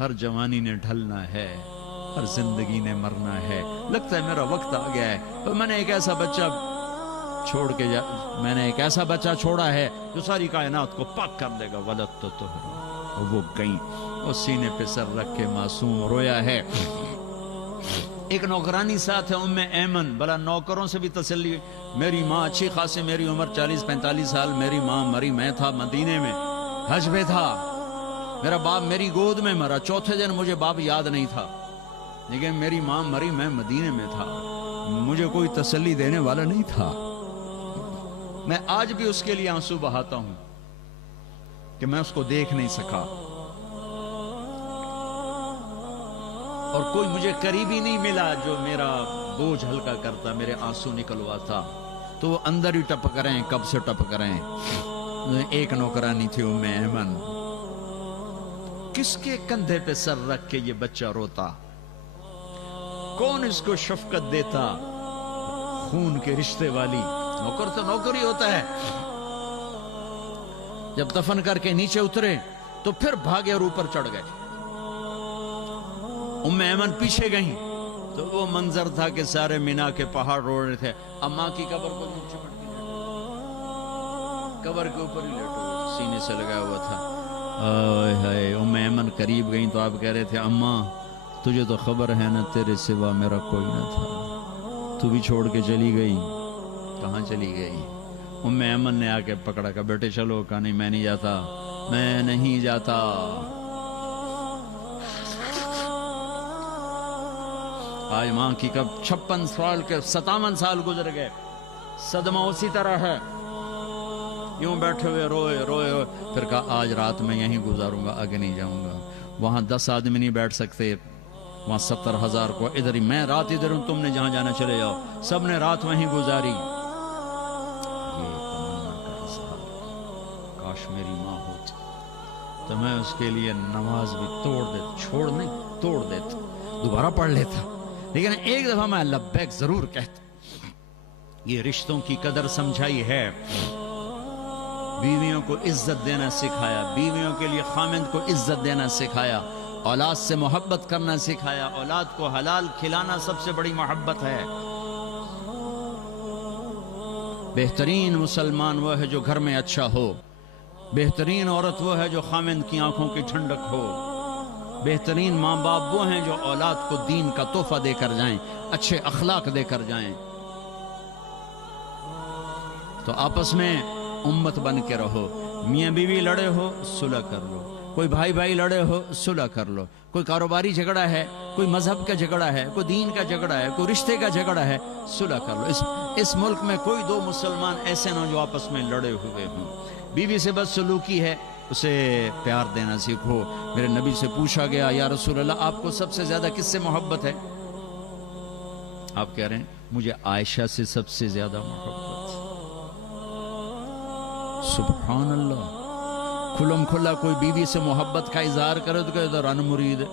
ہر جوانی نے ڈھلنا ہے، ہر زندگی نے مرنا ہے، لگتا ہے میرا وقت آ گیا ہے، تو میں نے ایک ایسا بچہ چھوڑا ہے جو ساری کائنات کو پاک کر دے گا، ولدت طہرا۔ اور وہ گئیں، وہ سینے پہ سر رکھ کے معصوم رویا ہے۔ ایک نوکرانی ساتھ ہے ام ایمن، بلا نوکروں سے بھی تسلی، میری ماں اچھی خاصی، میری عمر 40-45 سال، میری ماں مری، میں تھا مدینے میں، حج پہ تھا، میرا باپ میری گود میں مرا، چوتھے دن مجھے باپ یاد نہیں تھا، لیکن میری ماں مری، میں مدینے میں تھا، مجھے کوئی تسلی دینے والا نہیں تھا۔ میں آج بھی اس کے لیے آنسو بہاتا ہوں کہ میں اس کو دیکھ نہیں سکا، اور کوئی مجھے قریبی نہیں ملا جو میرا بوجھ ہلکا کرتا، میرے آنسو نکلواتا، تو وہ اندر ہی ٹپک رہے ہیں، کب سے ٹپک رہے ہیں۔ ایک نوکرانی تھی ام ایمن، کس کے کندھے پہ سر رکھ کے یہ بچہ روتا، کون اس کو شفقت دیتا، خون کے رشتے والی نوکر تو نوکر ہی ہوتا ہے۔ جب دفن کر کے نیچے اترے تو پھر بھاگے اور اوپر چڑھ گئے، ام ایمن پیچھے گئیں تو وہ منظر تھا کہ سارے مینا کے پہاڑ رو رہے تھے، اب ماں کی قبر کو چپٹ کے قبر کے اوپر ہی لیٹو، سینے سے لگا ہوا تھا۔ آئے ہائے، ام ایمن قریب گئیں تو آپ کہہ رہے تھے اماں تجھے تو خبر ہے نا تیرے سوا میرا کوئی نہ تھا، تو بھی چھوڑ کے چلی گئی، کہاں چلی گئی؟ ام ایمن نے آ کے پکڑا، کہا بیٹے چلو، کہا نہیں میں نہیں جاتا، میں نہیں جاتا۔ آج ماں کی کب 56 سال کے 57 سال گزر گئے، صدمہ اسی طرح ہے، یوں بیٹھے ہوئے روئے روئے، پھر کہا آج رات میں یہیں گزاروں گا، آگے نہیں جاؤں گا۔ وہاں 10 آدمی نہیں بیٹھ سکتے، وہاں 70,000 کو، ادھر ہی میں رات ادھر ہوں، تم نے جہاں جانا چلے جاؤ، سب نے رات وہیں گزاری۔ یہ تمنا کا اظہار، کاش میری ماں ہوتی تو میں اس کے لیے نماز بھی توڑ دیتا، چھوڑ نہیں توڑ دیتا، دوبارہ پڑھ لیتا، لیکن ایک دفعہ میں لبیک ضرور کہتا۔ یہ رشتوں کی قدر سمجھائی ہے، بیویوں کو عزت دینا سکھایا، بیویوں کے لیے خامند کو عزت دینا سکھایا، اولاد سے محبت کرنا سکھایا، اولاد کو حلال کھلانا سب سے بڑی محبت ہے۔ بہترین مسلمان وہ ہے جو گھر میں اچھا ہو، بہترین عورت وہ ہے جو خامند کی آنکھوں کی ٹھنڈک ہو، بہترین ماں باپ وہ ہیں جو اولاد کو دین کا تحفہ دے کر جائیں، اچھے اخلاق دے کر جائیں۔ تو آپس میں امت بن کے رہو، میاں بیوی لڑے ہو صلح کر لو، کوئی بھائی بھائی لڑے ہو صلح کر لو، کوئی کاروباری جھگڑا ہے، کوئی مذہب کا جھگڑا ہے، کوئی دین کا جھگڑا ہے، کوئی رشتے کا جھگڑا ہے، صلح کر لو۔ اس ملک میں کوئی 2 مسلمان ایسے نہ جو آپس میں لڑے ہوئے ہوں۔ بیوی سے بدسلوکی ہے، اسے پیار دینا سیکھو۔ میرے نبی سے پوچھا گیا یا رسول اللہ آپ کو سب سے زیادہ کس سے محبت ہے؟ آپ کہہ رہے ہیں مجھے عائشہ سے سب سے زیادہ محبت۔ سبحان اللہ، کھلم کھلا کوئی بیوی سے محبت کا اظہار کرے تو کہتا رن مرید ہے،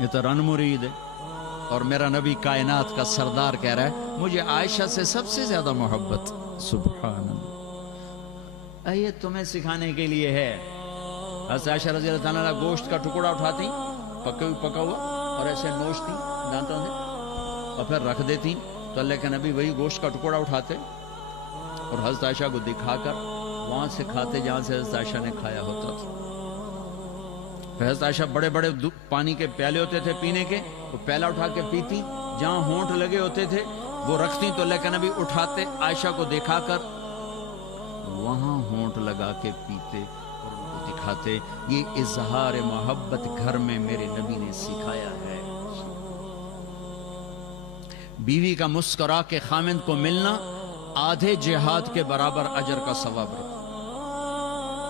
یہ تو رن مرید ہے۔ اور میرا نبی کائنات کا سردار کہہ رہا ہے مجھے عائشہ سے سب سے زیادہ محبت۔ سبحان اللہ، یہ تمہیں سکھانے کے لیے ہے۔ حضرت عائشہ رضی اللہ تعالیٰ عنہ گوشت کا ٹکڑا اٹھاتی، پکا ہوا، اور ایسے نوچتی دانتوں سے اور پھر رکھ دیتی، تو اللہ کے نبی وہی گوشت کا ٹکڑا اٹھاتے اور حضرت عائشہ کو دکھا کر وہاں سے کھاتے جہاں سے حضرت عائشہ نے کھایا ہوتا تھا۔ پھر حضرت عائشہ بڑے بڑے پانی کے پیالے ہوتے تھے پینے کے، وہ پیالہ اٹھا کے پیتی، جہاں ہونٹ لگے ہوتے تھے وہ رکھتی، تو اللہ کے نبی اٹھاتے عائشہ کو دکھا کر وہاں ہونٹ لگا کے پیتے اور ان کو دکھاتے۔ یہ اظہار محبت گھر میں میرے نبی نے سکھایا ہے۔ بیوی کا مسکرا کے خامند کو ملنا آدھے جہاد کے برابر اجر کا ثواب رکھتا۔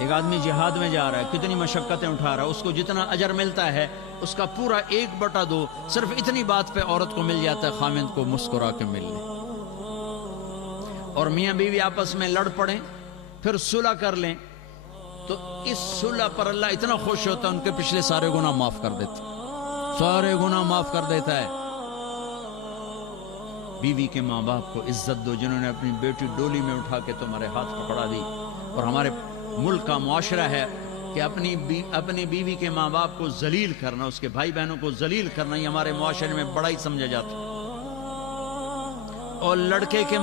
ایک آدمی جہاد میں جا رہا ہے، کتنی مشقتیں اٹھا رہا ہے، اس کو جتنا اجر ملتا ہے اس کا پورا 1/2 صرف اتنی بات پہ عورت کو مل جاتا ہے، خامند کو مسکرا کے مل لے۔ اور میاں بیوی آپس میں لڑ پڑیں پھر صلح کر لیں تو اس صلح پر اللہ اتنا خوش ہوتا ہے ان کے پچھلے سارے گناہ معاف کر دیتا، سارے گناہ معاف کر دیتا ہے۔ بیوی کے ماں باپ کو عزت دو، جنہوں نے اپنی بیٹی ڈولی میں اٹھا کے تمہارے ہاتھ پکڑا دی۔ اور ہمارے ملک کا معاشرہ ہے کہ اپنی بیوی کے ماں باپ کو ذلیل کرنا، اس کے بھائی بہنوں کو ذلیل کرنا، یہ ہمارے معاشرے میں بڑا ہی سمجھا جاتا ہے۔ اور لڑکے کے